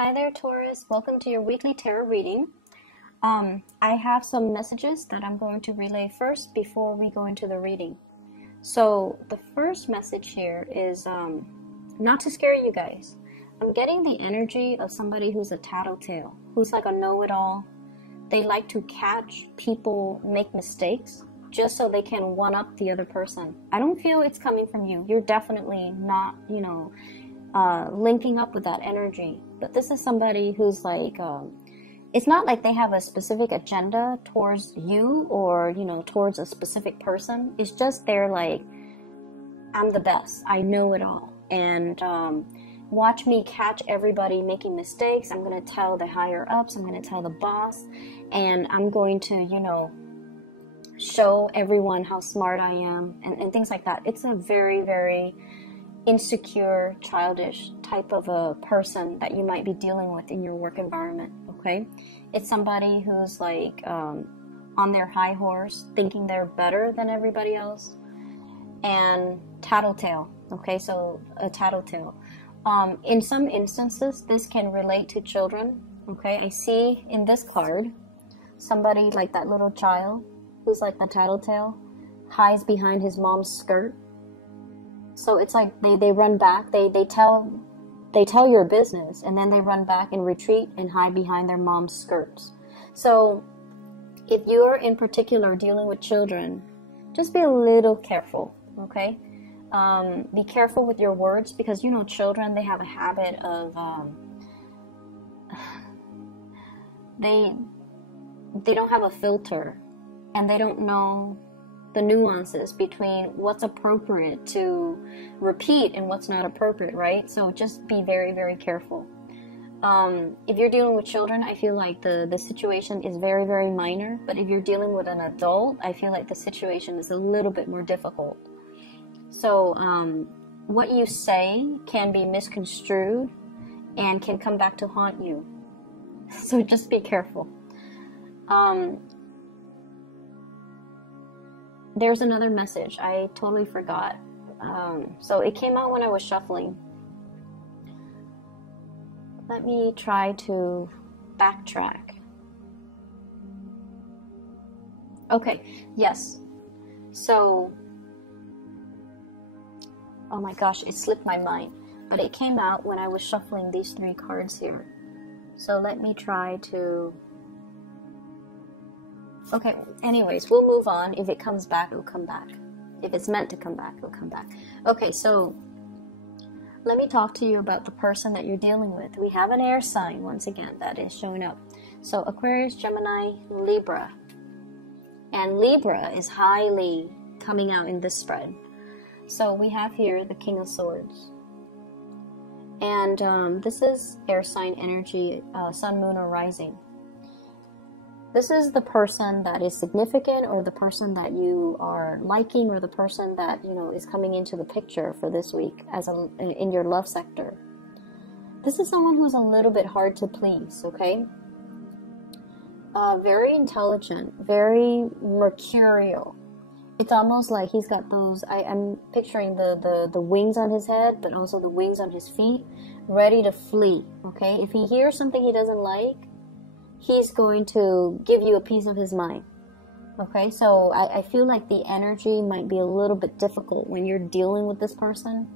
Hi there, Taurus. Welcome to your weekly tarot reading. I have some messages that I'm going to relay first before we go into the reading. So the first message here is not to scare you guys. I'm getting the energy of somebody who's a tattletale, who's like a know-it-all. They like to catch people make mistakes just so they can one-up the other person. I don't feel it's coming from you. You're definitely not, linking up with that energy. But this is somebody who's like, it's not like they have a specific agenda towards you or, towards a specific person. It's just they're like, I'm the best. I know it all. And watch me catch everybody making mistakes. I'm going to tell the higher ups. I'm going to tell the boss. And I'm going to, show everyone how smart I am and things like that. It's a very, very insecure, childish type of a person that you might be dealing with in your work environment, okay? It's somebody who's like on their high horse, thinking they're better than everybody else, and tattletale, okay? So a tattletale. In some instances, this can relate to children, okay? I see in this card, somebody like that little child who's like the tattletale, hides behind his mom's skirt. So it's like they run back, they tell your business, and then they run back and retreat and hide behind their mom's skirts. So if you're in particular dealing with children, just be a little careful, okay? Be careful with your words, because children, they have a habit of they don't have a filter, and they don't know the nuances between what's appropriate to repeat and what's not appropriate, right? So just be very, very careful. If you're dealing with children, I feel like the situation is very, very minor. But if you're dealing with an adult, I feel like the situation is a little bit more difficult. So what you say can be misconstrued and can come back to haunt you. So just be careful. There's another message. I totally forgot. So it came out when I was shuffling. Let me try to backtrack. Okay, yes. So, oh my gosh, it slipped my mind. But it came out when I was shuffling these three cards here. So let me try to... Okay, anyways, we'll move on. If it comes back, it'll come back. If it's meant to come back, it'll come back. Okay, so let me talk to you about the person that you're dealing with. We have an air sign, once again, that is showing up. So Aquarius, Gemini, Libra. And Libra is highly coming out in this spread. So we have here the King of Swords. And this is air sign energy, sun, moon, or rising. This is the person that is significant, or the person that you are liking, or the person that, is coming into the picture for this week in your love sector. This is someone who's a little bit hard to please, okay? Very intelligent, very mercurial. It's almost like he's got those, I'm picturing the wings on his head, but also the wings on his feet, ready to flee, okay? If he hears something he doesn't like, he's going to give you a piece of his mind. Okay, so I feel like the energy might be a little bit difficult when you're dealing with this person,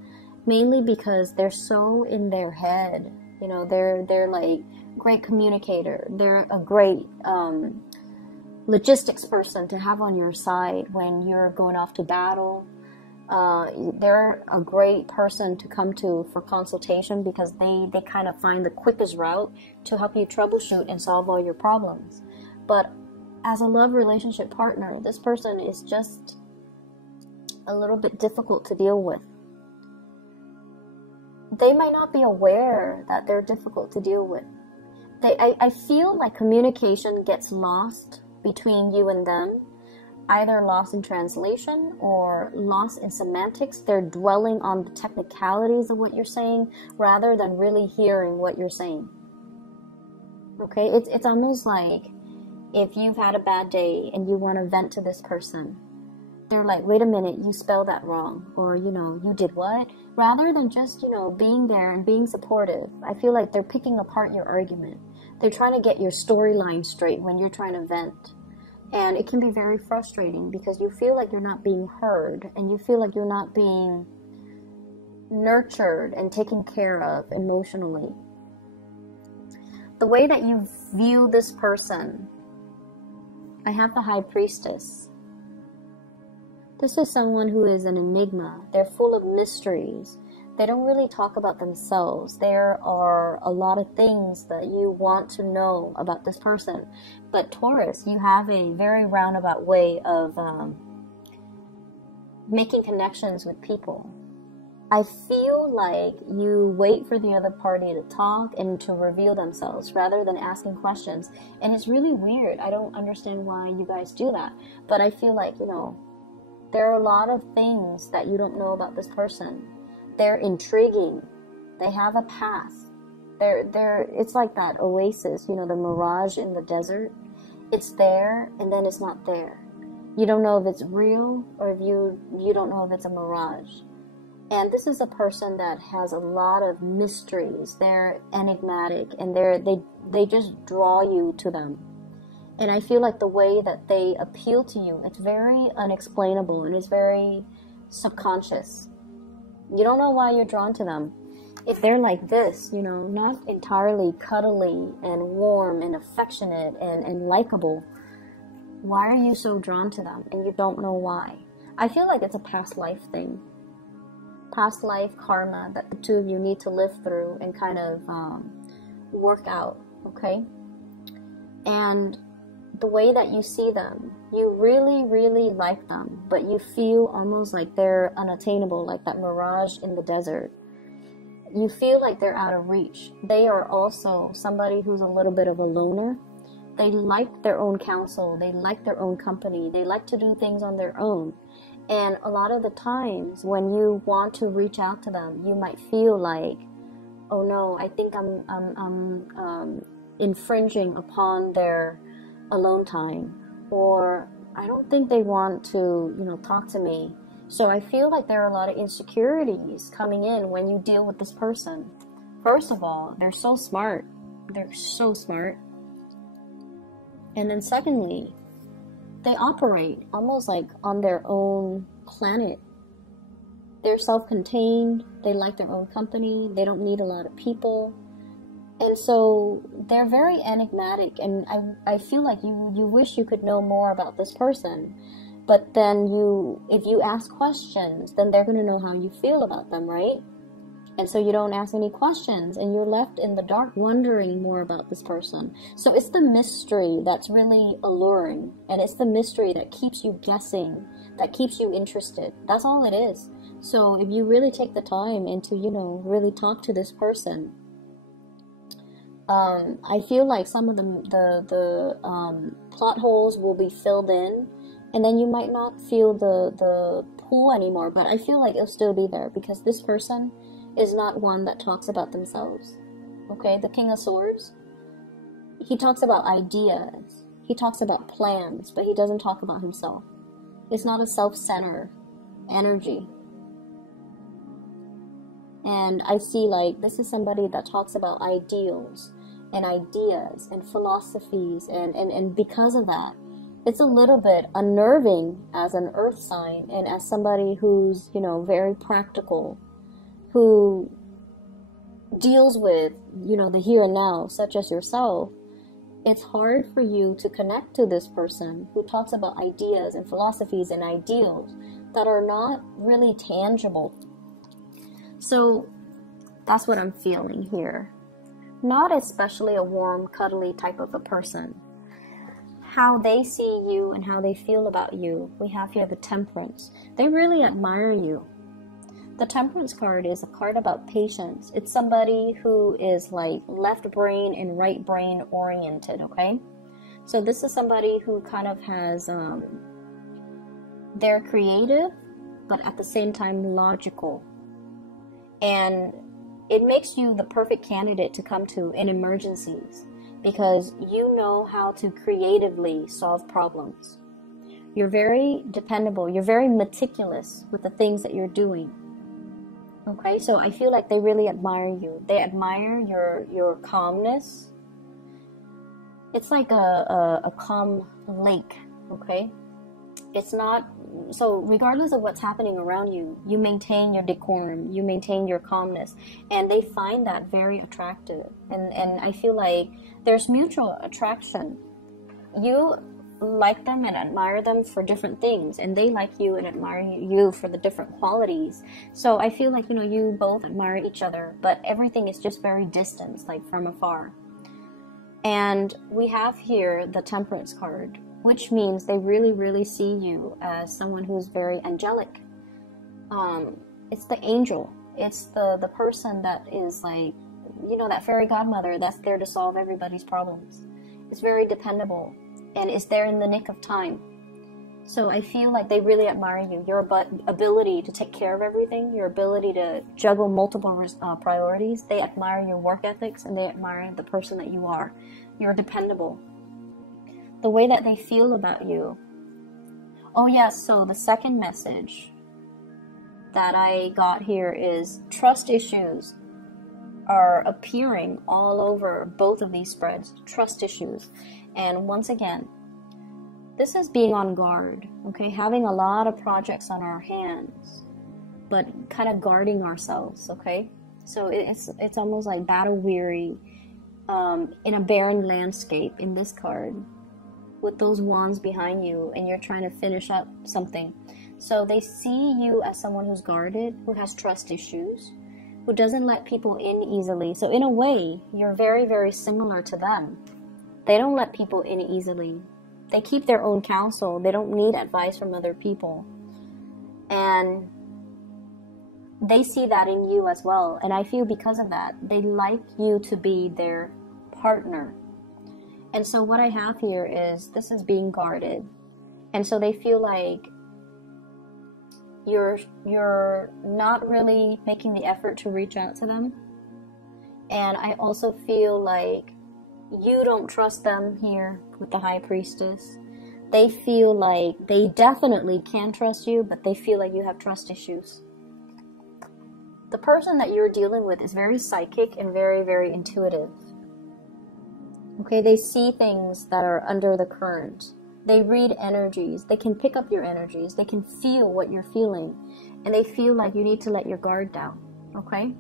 mainly because they're so in their head. They're like great communicator. They're a great logistics person to have on your side when you're going off to battle. They're a great person to come to for consultation, because they kind of find the quickest route to help you troubleshoot and solve all your problems. But as a love relationship partner, this person is just a little bit difficult to deal with. They might not be aware that they're difficult to deal with. I feel like communication gets lost between you and them. Either lost in translation or lost in semantics. They're dwelling on the technicalities of what you're saying rather than really hearing what you're saying. Okay, it's almost like if you've had a bad day and you want to vent to this person, they're like, wait a minute, you spelled that wrong, or, you know, you did what? Rather than just, you know, being there and being supportive, I feel like they're picking apart your argument. They're trying to get your storyline straight when you're trying to vent. And it can be very frustrating because you feel like you're not being heard, and you feel like you're not being nurtured and taken care of emotionally. The way that you view this person, I have the High Priestess. This is someone who is an enigma. They're full of mysteries. They don't really talk about themselves. There are a lot of things that you want to know about this person. But Taurus, you have a very roundabout way of making connections with people. I feel like you wait for the other party to talk and to reveal themselves rather than asking questions. And it's really weird. I don't understand why you guys do that. But I feel like, you know, there are a lot of things that you don't know about this person. They're intriguing. They have a past. It's like that oasis, you know, the mirage in the desert. It's there and then it's not there. You don't know if it's real or if you don't know if it's a mirage. And this is a person that has a lot of mysteries. They're enigmatic, and they just draw you to them. And I feel like the way that they appeal to you, it's very unexplainable and it's very subconscious. You don't know why you're drawn to them. If they're like this, you know, not entirely cuddly and warm and affectionate and likable, why are you so drawn to them? And you don't know why. I feel like it's a past life thing. Past life karma that the two of you need to live through and kind of work out, okay? And the way that you see them, you really, really like them, but you feel almost like they're unattainable, like that mirage in the desert. You feel like they're out of reach. They are also somebody who's a little bit of a loner. They like their own counsel. They like their own company. They like to do things on their own. And a lot of the times when you want to reach out to them, you might feel like, oh no, I think I'm infringing upon their alone time, or I don't think they want to, you know, talk to me. So I feel like there are a lot of insecurities coming in when you deal with this person. First of all, they're so smart. They're so smart. And then secondly, they operate almost like on their own planet. They're self-contained. They like their own company. They don't need a lot of people. And so they're very enigmatic, and I feel like you wish you could know more about this person. But then if you ask questions, then they're going to know how you feel about them, right? And so you don't ask any questions, and you're left in the dark wondering more about this person. So it's the mystery that's really alluring, and it's the mystery that keeps you guessing, that keeps you interested. That's all it is. So if you really take the time and to, you know, really talk to this person, I feel like some of the plot holes will be filled in, and then you might not feel the pull anymore, but I feel like it'll still be there because this person is not one that talks about themselves. Okay, the King of Swords, he talks about ideas, he talks about plans, but he doesn't talk about himself. It's not a self-centered energy. And I see like this is somebody that talks about ideals and ideas and philosophies, and because of that, it's a little bit unnerving as an earth sign and as somebody who's, you know, very practical, who deals with, you know, the here and now, such as yourself. It's hard for you to connect to this person who talks about ideas and philosophies and ideals that are not really tangible. So that's what I'm feeling here. Not especially a warm, cuddly type of a person. How they see you and how they feel about you. We have here the Temperance. They really admire you. The Temperance card is a card about patience. It's somebody who is like left brain and right brain oriented, okay? So this is somebody who kind of has, they're creative, but at the same time logical. And it makes you the perfect candidate to come to in emergencies because you know how to creatively solve problems. You're very dependable. You're very meticulous with the things that you're doing. Okay, so I feel like they really admire you. They admire your calmness. It's like a calm lake, okay? It's not, so regardless of what's happening around you, you maintain your decorum, you maintain your calmness, and they find that very attractive. And I feel like there's mutual attraction. You like them and admire them for different things, and they like you and admire you for the different qualities. So I feel like, you know, you both admire each other, but everything is just very distant, like from afar. And we have here the Temperance card, which means they really, really see you as someone who's very angelic. It's the angel. It's the person that is like, you know, that fairy godmother that's there to solve everybody's problems. It's very dependable and is there in the nick of time. So I feel like they really admire you. Your ability to take care of everything, your ability to juggle multiple priorities. They admire your work ethics and they admire the person that you are. You're dependable. The way that they feel about you. Oh yes, so the second message that I got here is trust issues are appearing all over both of these spreads. Trust issues. And once again, this is being on guard, okay? Having a lot of projects on our hands, but kind of guarding ourselves, okay? So it's almost like battle weary in a barren landscape in this card with those wands behind you, and you're trying to finish up something. So they see you as someone who's guarded, who has trust issues, who doesn't let people in easily. So in a way, you're very, very similar to them. They don't let people in easily. They keep their own counsel. They don't need advice from other people. And they see that in you as well. And I feel because of that, they like you to be their partner. And so what I have here is this is being guarded. And so they feel like you're not really making the effort to reach out to them. And I also feel like you don't trust them here with the High Priestess. They feel like they definitely can trust you, but they feel like you have trust issues. The person that you're dealing with is very psychic and very, very intuitive. Okay, they see things that are under the current. They read energies. They can pick up your energies. They can feel what you're feeling. And they feel like you need to let your guard down. Okay?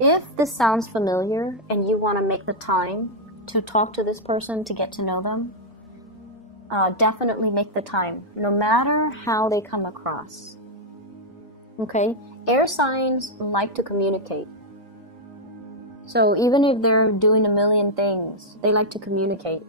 If this sounds familiar and you want to make the time to talk to this person, to get to know them, definitely make the time, no matter how they come across. Okay? Air signs like to communicate. So even if they're doing a million things, they like to communicate.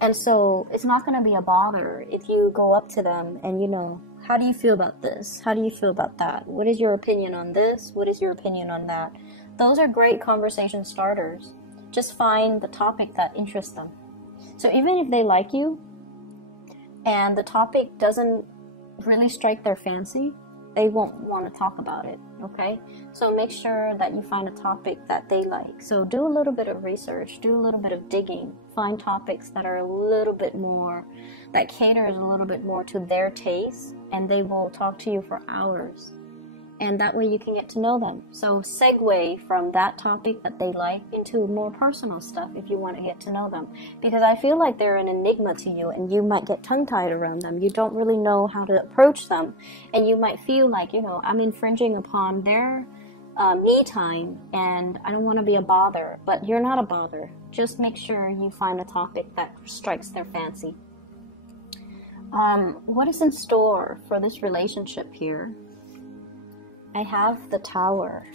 And so it's not going to be a bother if you go up to them and, you know, how do you feel about this? How do you feel about that? What is your opinion on this? What is your opinion on that? Those are great conversation starters. Just find the topic that interests them. So even if they like you and the topic doesn't really strike their fancy, they won't want to talk about it, okay? So make sure that you find a topic that they like. So do a little bit of research, do a little bit of digging, find topics that are a little bit more, that caters a little bit more to their taste, and they will talk to you for hours. And that way you can get to know them. So segue from that topic that they like into more personal stuff if you want to get to know them. Because I feel like they're an enigma to you and you might get tongue-tied around them. You don't really know how to approach them. And you might feel like, you know, I'm infringing upon their me time and I don't want to be a bother. But you're not a bother. Just make sure you find a topic that strikes their fancy. What is in store for this relationship here? I have the Tower,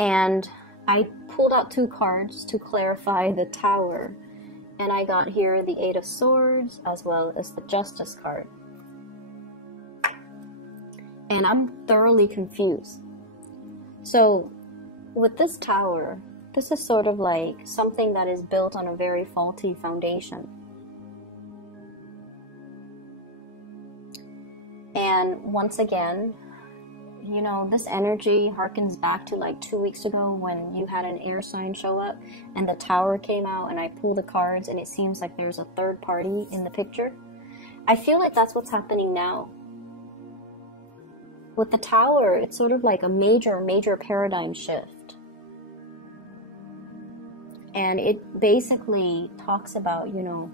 and I pulled out 2 cards to clarify the Tower, and I got here the 8 of Swords as well as the Justice card. And I'm thoroughly confused. So with this Tower, this is sort of like something that is built on a very faulty foundation. And once again, you know, this energy harkens back to like 2 weeks ago when you had an air sign show up and the Tower came out and I pulled the cards and it seems like there's a third party in the picture. I feel like that's what's happening now. With the Tower, it's sort of like a major paradigm shift. And it basically talks about, you know,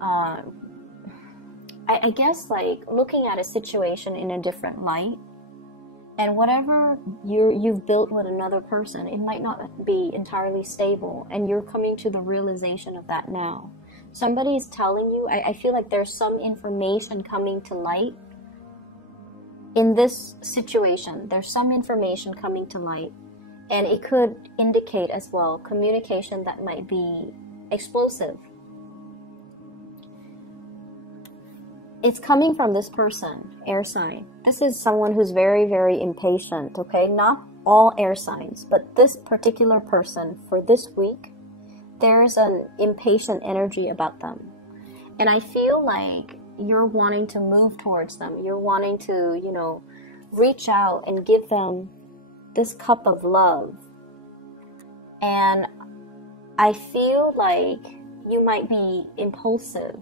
I guess like looking at a situation in a different light. And whatever you've built with another person, it might not be entirely stable. And you're coming to the realization of that now. Somebody's telling you, I feel like there's some information coming to light. In this situation, there's some information coming to light, and it could indicate as well communication that might be explosive. It's coming from this person, air sign. This is someone who's very impatient, okay? Not all air signs, but this particular person for this week, there's an impatient energy about them. And I feel like you're wanting to move towards them. You're wanting to, you know, reach out and give them this cup of love. And I feel like you might be impulsive.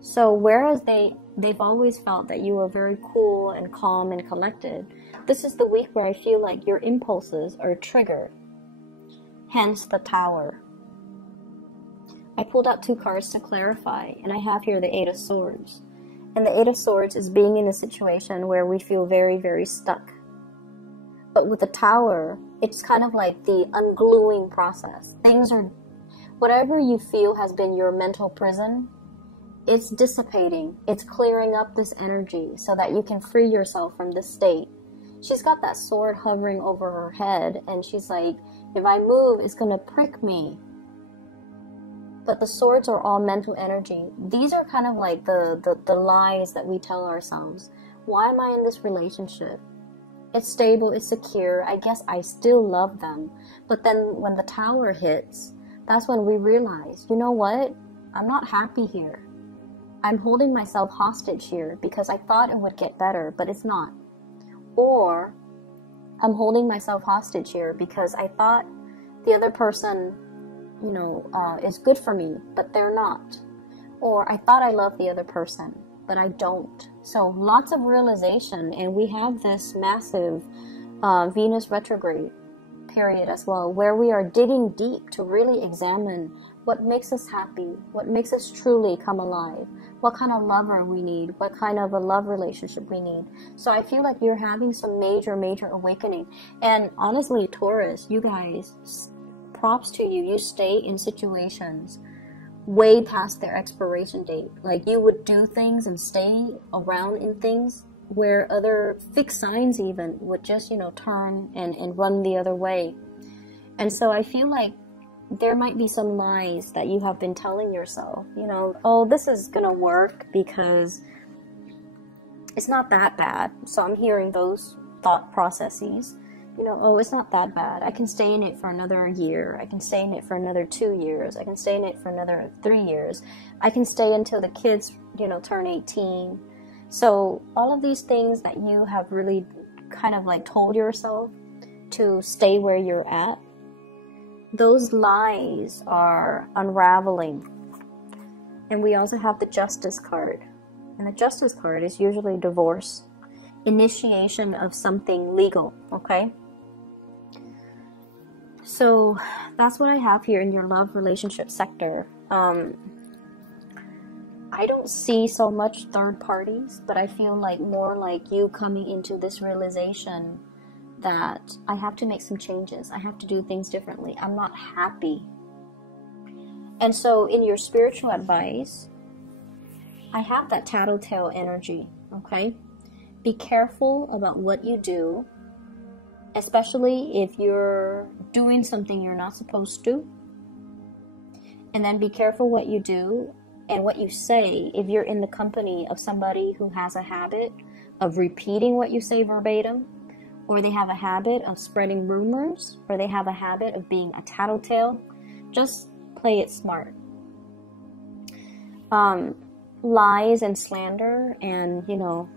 So whereas they've always felt that you were very cool and calm and collected, this is the week where I feel like your impulses are triggered. Hence the Tower. I pulled out 2 cards to clarify, and I have here the 8 of Swords. And the 8 of Swords is being in a situation where we feel very stuck. But with the Tower, it's kind of like the ungluing process. Things are, whatever you feel has been your mental prison, it's dissipating. It's clearing up this energy so that you can free yourself from this state. She's got that sword hovering over her head, and she's like, if I move, it's going to prick me. But the swords are all mental energy. These are kind of like the lies that we tell ourselves. Why am I in this relationship? It's stable, it's secure. I guess I still love them. But then when the Tower hits, that's when we realize, you know what? I'm not happy here. I'm holding myself hostage here because I thought it would get better, but it's not. Or I'm holding myself hostage here because I thought the other person, you know, is good for me, but they're not. Or I thought I loved the other person, but I don't. So lots of realization, and we have this massive Venus retrograde period as well, where we are digging deep to really examine what makes us happy, what makes us truly come alive, what kind of lover we need, what kind of a love relationship we need. So I feel like you're having some major awakening. And honestly, Taurus, you guys, props to you. You stay in situations way past their expiration date. Like you would do things and stay around in things where other fixed signs even would just, you know, turn and run the other way. And so I feel like there might be some lies that you have been telling yourself, you know, oh, this is gonna work because it's not that bad. So I'm hearing those thought processes, you know, oh, it's not that bad. I can stay in it for another year. I can stay in it for another 2 years. I can stay in it for another 3 years. I can stay until the kids, you know, turn 18. So all of these things that you have really kind of like told yourself to stay where you're at, those lies are unraveling. And we also have the Justice card. And the Justice card is usually divorce, initiation of something legal, okay? So that's what I have here in your love relationship sector. I don't see so much third parties, but I feel like more like you coming into this realization that I have to make some changes. I have to do things differently. I'm not happy. And so in your spiritual advice, I have that tattletale energy, okay? Be careful about what you do, especially if you're doing something you're not supposed to. And then be careful what you do and what you say if you're in the company of somebody who has a habit of repeating what you say verbatim, or they have a habit of spreading rumors, or they have a habit of being a tattletale. Just play it smart. Lies and slander and, you know,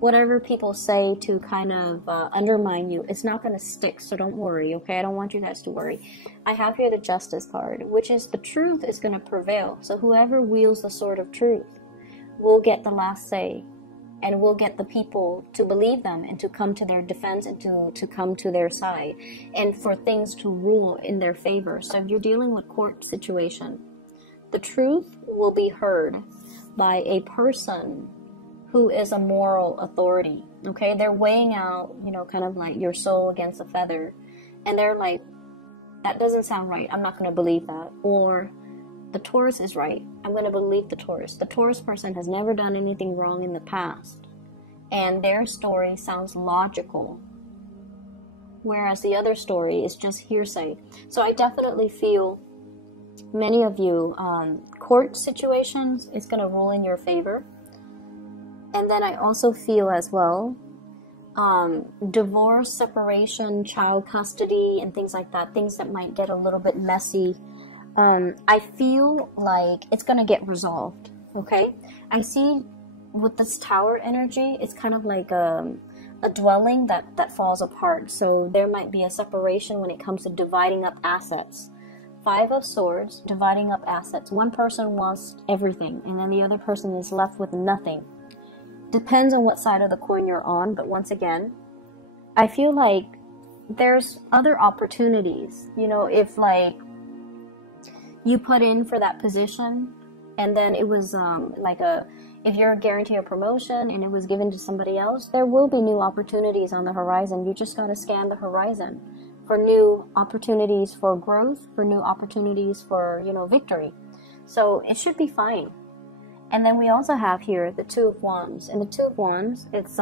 whatever people say to kind of undermine you, it's not going to stick, so don't worry, okay? I don't want you guys to worry. I have here the Justice card, which is the truth is going to prevail. So whoever wields the sword of truth will get the last say, and will get the people to believe them and to come to their defense and to come to their side, and for things to rule in their favor. So if you're dealing with court situation, the truth will be heard by a person who is a moral authority, okay? They're weighing out, you know, kind of like your soul against a feather, and they're like, that doesn't sound right, I'm not going to believe that. Or the Taurus is right, I'm going to believe the Taurus. The Taurus person has never done anything wrong in the past, and their story sounds logical, whereas the other story is just hearsay. So I definitely feel many of you, court situations is going to rule in your favor. And then I also feel as well, divorce, separation, child custody, and things like that, things that might get a little bit messy. I feel like it's going to get resolved, okay? I see with this Tower energy, it's kind of like a dwelling that falls apart. So there might be a separation when it comes to dividing up assets. Five of Swords, dividing up assets. One person wants everything, and then the other person is left with nothing. Depends on what side of the coin you're on, but once again, I feel like there's other opportunities. You know, if like you put in for that position and then it was if you're guaranteed a promotion and it was given to somebody else, there will be new opportunities on the horizon. You just got to scan the horizon for new opportunities for growth, for new opportunities for, you know, victory. So it should be fine. And then we also have here the Two of Wands. And the Two of Wands, it's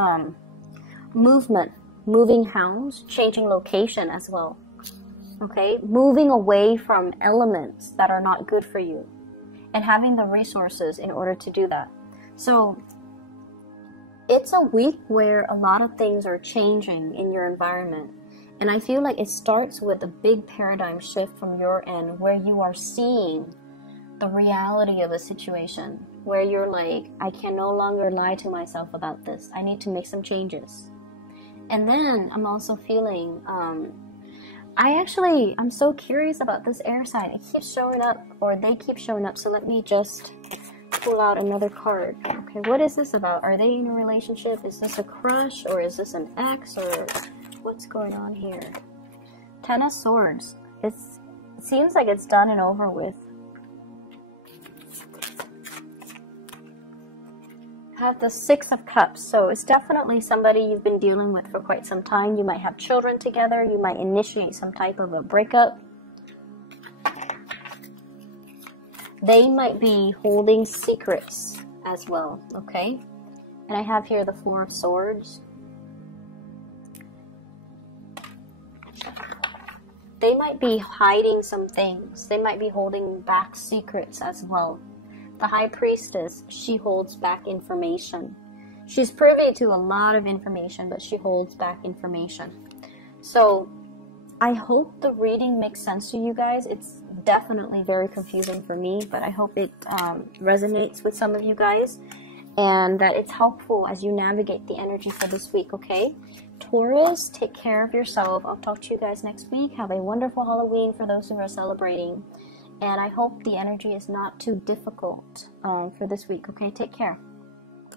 movement, moving house, changing location as well. Okay, moving away from elements that are not good for you and having the resources in order to do that. So it's a week where a lot of things are changing in your environment. And I feel like it starts with a big paradigm shift from your end where you are seeing the reality of a situation, where you're like, I can no longer lie to myself about this. I need to make some changes. And then I'm also feeling, I'm so curious about this air sign. It keeps showing up, or they keep showing up. So let me just pull out another card. Okay, what is this about? Are they in a relationship? Is this a crush, or is this an ex, or what's going on here? Ten of Swords. It seems like it's done and over with. Have the Six of Cups. So it's definitely somebody you've been dealing with for quite some time. You might have children together. You might initiate some type of a breakup. They might be holding secrets as well, okay? And I have here the Four of Swords. They might be hiding some things. They might be holding back secrets as well. The High Priestess, she holds back information. She's privy to a lot of information, but she holds back information. So I hope the reading makes sense to you guys. It's definitely very confusing for me, but I hope it resonates with some of you guys and that it's helpful as you navigate the energy for this week, okay? Taurus, take care of yourself. I'll talk to you guys next week. Have a wonderful Halloween for those who are celebrating. And I hope the energy is not too difficult for this week, okay? Take care.